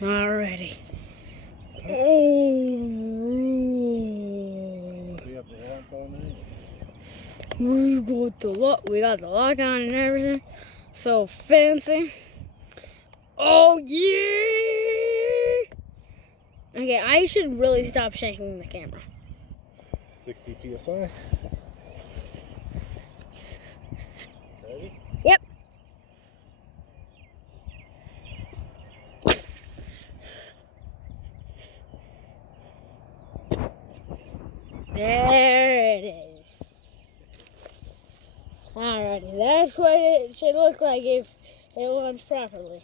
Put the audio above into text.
Alrighty. Oh. We have the lock on it. We got the lock on and everything. So fancy. Oh yeah! Okay, I should really stop shaking the camera. 60 PSI. Ready? Yep. There it is. Alrighty, that's what it should look like if it runs properly.